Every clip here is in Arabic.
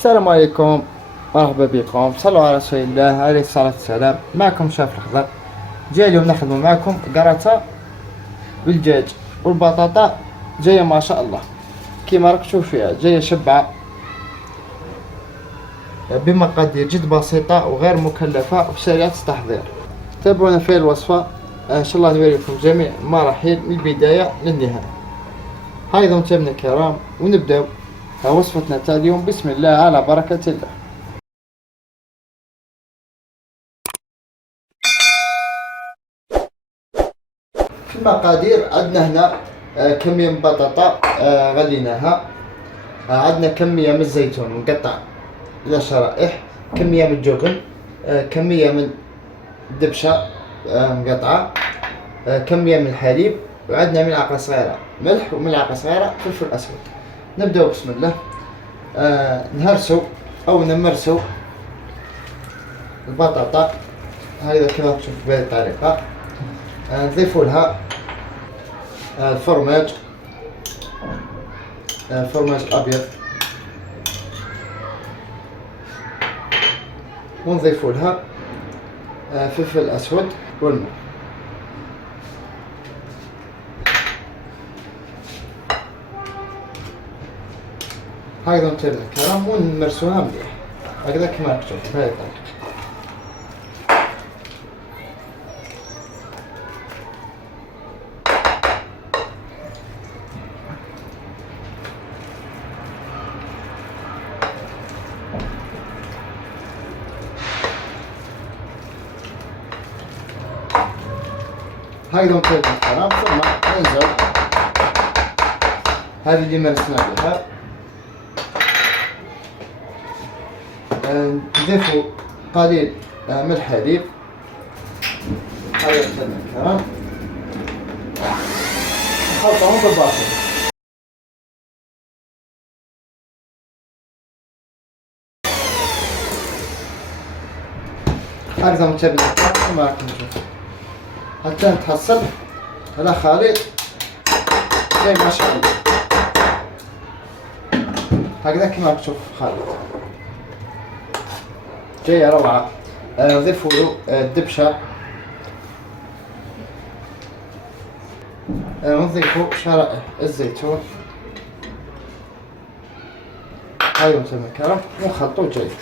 السلام عليكم، مرحبا بكم. صلوا على رسول الله عليه الصلاة والسلام. معكم شاف الخضر. جاي اليوم نخدموا معكم قراطة بالدجاج والبطاطا. جاية ما شاء الله كيما راك تشوف فيها، جاية شبعة بمقادير جد بسيطة وغير مكلفة وسريعة التحضير. تابعونا في الوصفة ان شاء الله نوريكم جميع المراحل من البداية للنهاية. هاي متابعينا الكرام، ونبداو وصفتنا تاع اليوم. بسم الله على بركة الله. في المقادير عندنا هنا كمية من البطاطا غليناها، عندنا كمية من الزيتون مقطع إلى شرائح، كمية من الجبن، كمية من الدبشة مقطعة، كمية من الحليب، وعندنا ملعقة صغيرة ملح وملعقة صغيرة فلفل أسود. نبدأ بسم الله. نهرسو أو نمرسو البطاطا هكذا كما تشوف بهذه الطريقة. نضيفوا لها الفرماج، الفرماج الأبيض، ونضيفوا لها فلفل أسود والماء. هكذا نتبع الكلام ونمرسوها مليح هكذا كما تشوف بهذه الطريقة. هكذا نتبع الكلام، ثم ننزل هذه اللي مرسنا بها. نضيفوا قليل من الحليب. هذا نتبع الكلام، نخلطهم بالباطل. هكذا نتبع الكلام كما راكم تشوفوا حتى نتحصل على خليط زي ما شاء الله. هكذا كما تشوف خليط جاية روعة. نضيفوا له الدبشة، ونضيفوا شرائح الزيتون. هاي تم الكرم، ونخلطوه جيد.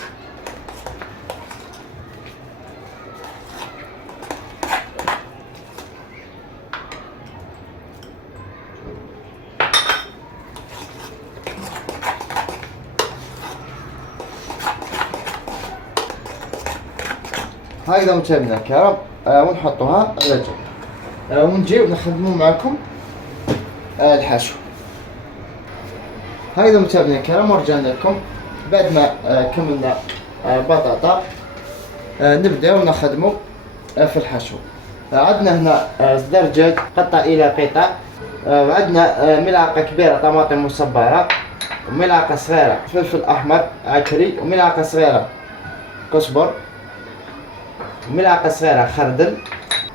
هكذا متابعينا الكرام، ونحطوها على جنب، ونجيو نخدمو معكم الحشو. هكذا متابعينا الكرام، ورجعنا لكم بعد ما كملنا بطاطا. نبداو نخدمو في الحشو. عندنا هنا زدرجاج قطع الى قطع، وعندنا ملعقة كبيرة طماطم مصبرة، وملعقة صغيرة فلفل احمر عكري، وملعقة صغيرة كزبر، وملعقة صغيرة خردل،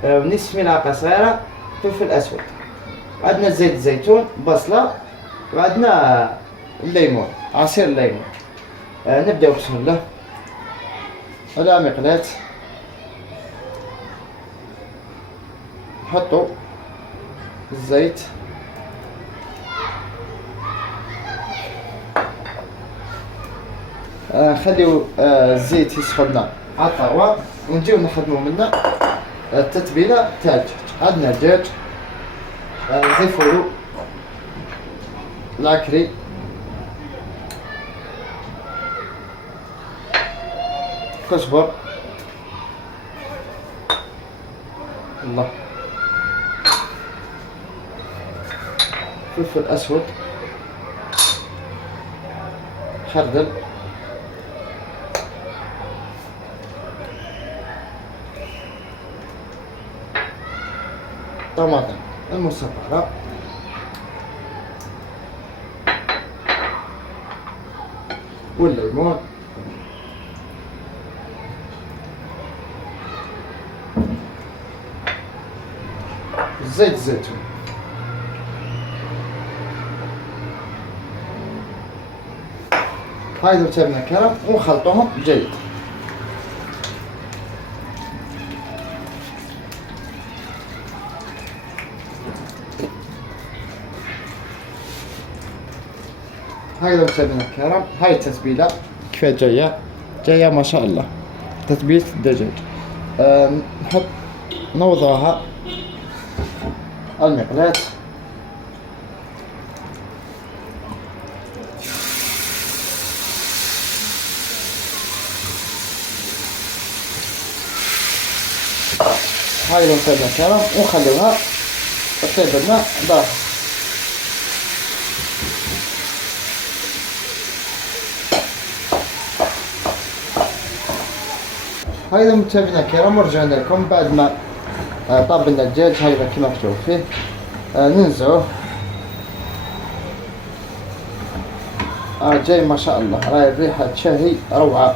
ونصف ملعقة صغيرة فلفل أسود. وعندنا زيت الزيتون، بصلة، وعندنا الليمون، عصير الليمون. نبدأ بسم الله. على مقلاة نحطو الزيت، نخليو الزيت يسخن على الطاوة، ونجيو نخدمو منه التتبيلة تاع الدجاج. عندنا الدجاج، نضيفولو العكري، كزبر، الله، فلفل أسود، خردل، طماطم المصفرة، والليمون، زيت الزيتون. هاي متابعينا الكرام ونخلطوهم جيد. هاي متابعينا الكرام هاي التتبيلة كيف جاية ما شاء الله تتبيلة الدجاج. نحط نوضعها المقلاة. هاي متابعينا الكرام ونخلوها تطيب الماء براحتها. هاي متابعينا الكرام ورجعنا لكم بعد ما طاب لنا الدجاج. هاي كما تشوفوا فيه ننزعوه. جاي ما شاء الله راهي الريحة شهي روعة.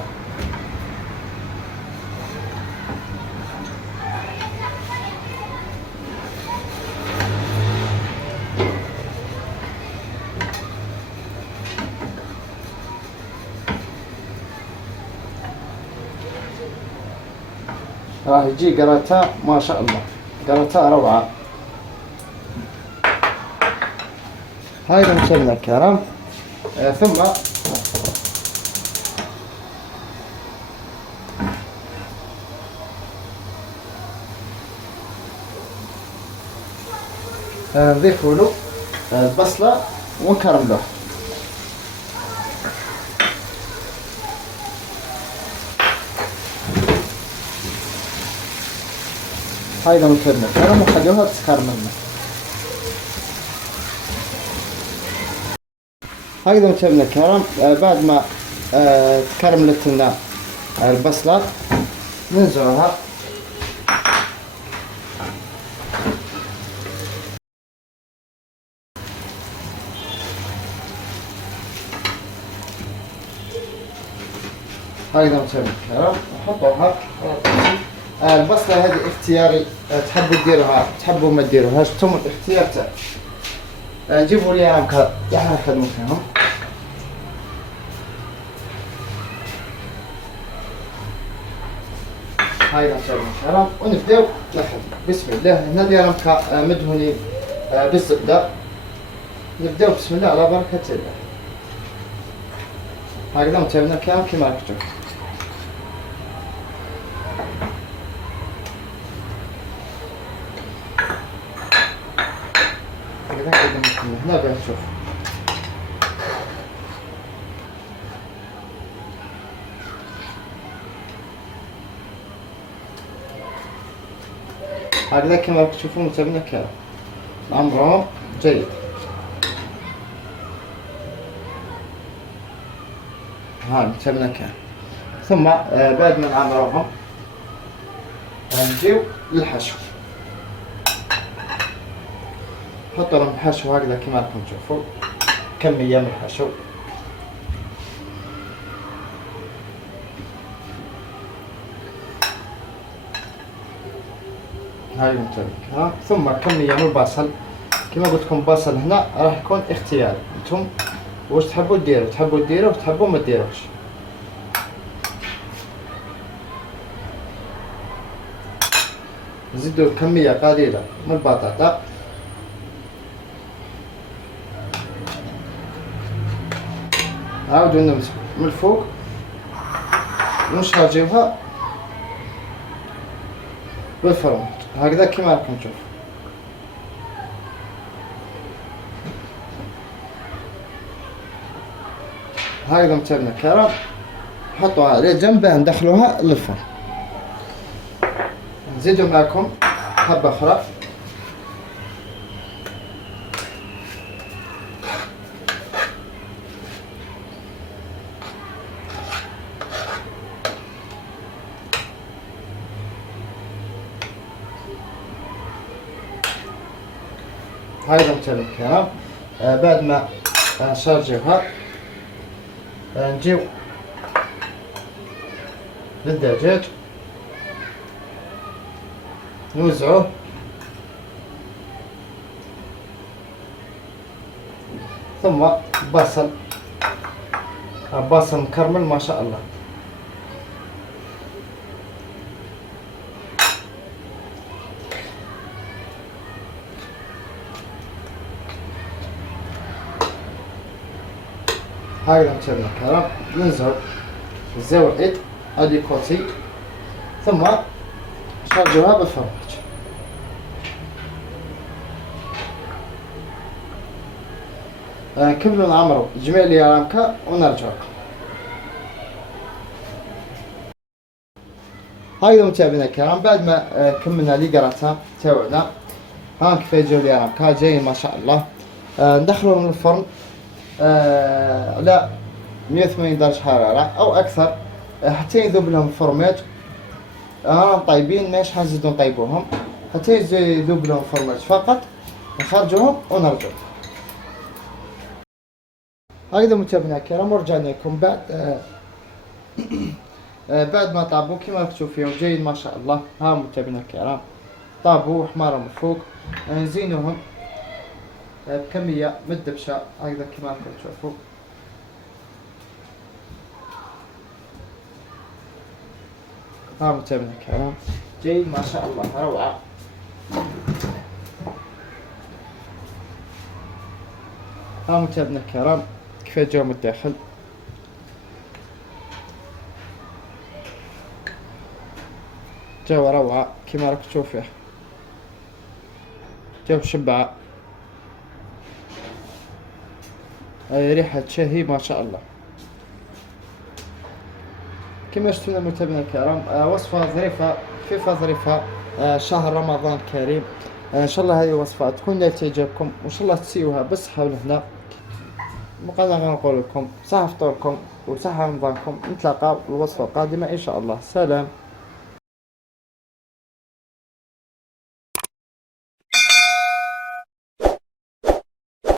راح يجي قراتها ما شاء الله، قراتها روعة. هاي متابعينا الكرام ثم نضيف له البصلة ونكرملوه. هاي متابعينا الكرام وخلوها تكرمل. هاي متابعينا الكرام بعد ما تكرملت لنا البصلة ننزعها. هاي متابعينا الكرام نحطوها. البصلة هذه اختياري، تحبوا ديروها تحبوا ما ديروهاش، انتم الاختيار تاعكم. جيبوا لي انا احنا نخدموا فيهم. هاي متابعينا الكرام ونبداو نخدم. بسم الله. هنا اللي مدهونين بالزبدة. نبداو بسم الله على بركة الله. هكذا متابعينا الكرام كما راكم تشوفوا. هنا بقى نشوف. هكذا كما راكم تشوفوا متابعينا الكرام عمرهم جيد. هاي متابعينا الكرام. ثم بعد ما نعمروهم نجيو للحشو. نحط لهم الحشو هكذا كما راكم تشوفوا كمية من الحشو. هاي متابعينا. ثم كمية من البصل. كما قلت لكم البصل هنا راح يكون اختياري، انتم واش تحبوا ديروا، تحبوا ديروه تحبوا ما ديروش. نزيدوا كمية قليلة من البطاطا. عاودوا نمسحوا من الفوق ونشارجيوها بالفرن هكذا كما راكم تشوفوا. هاي متابعينا الكرام نحطوها على جنب ندخلوها للفرن. نزيدو معكم حبة أخرى. هاي متابعينا الكرام بعد ما نشارجيوها نجيو للدجاج نوزعوه. ثم بصل بصل مكرمل ما شاء الله. هاي متابعينا الكرام ننزل الزوائد هذه كوتي ثم شارجوها بالفرماج. نكملوا نعمروا جميع اليرامكة ونرجع. هاي متابعينا الكرام بعد ما كملنا لقراتها تاعنا ها كيف يجوا اليرامكة جايين ما شاء الله. ندخلهم من الفرن على 180 درجة حرارة أو أكثر حتى يذوب لهم الفرماج. طيبين ماش حنزيدو نطيبوهم حتى يذوب لهم الفرماج فقط. نخرجوهم ونرجع. هايدا متابعينا الكرام ورجعنا لكم بعد بعد ما طابوا كما راك تشوفوا فيهم جيد ما شاء الله. ها متابعينا الكرام طابوا وحمارهم من فوق. نزينوهم بكمية من الدبشة هكذا كما راكم تشوفوا. ها متابعينا الكرام جيد ما شاء الله روعة. ها متابعينا الكرام كيف جاوا من الداخل. جاوا روعة كما راك تشوف فيه. جاوا شبعة ريحة شهي ما شاء الله. كما شفتونا متابعينا الكرام وصفة ظريفة خفيفة ظريفة شهر رمضان الكريم. ان شاء الله هذه الوصفة تكون نالت اعجابكم وان شاء الله تسيوها بالصحة والهنا. بقينا غنقول لكم صحة فطوركم وصحة رمضانكم. نتلاقاو الوصفة القادمة ان شاء الله. سلام.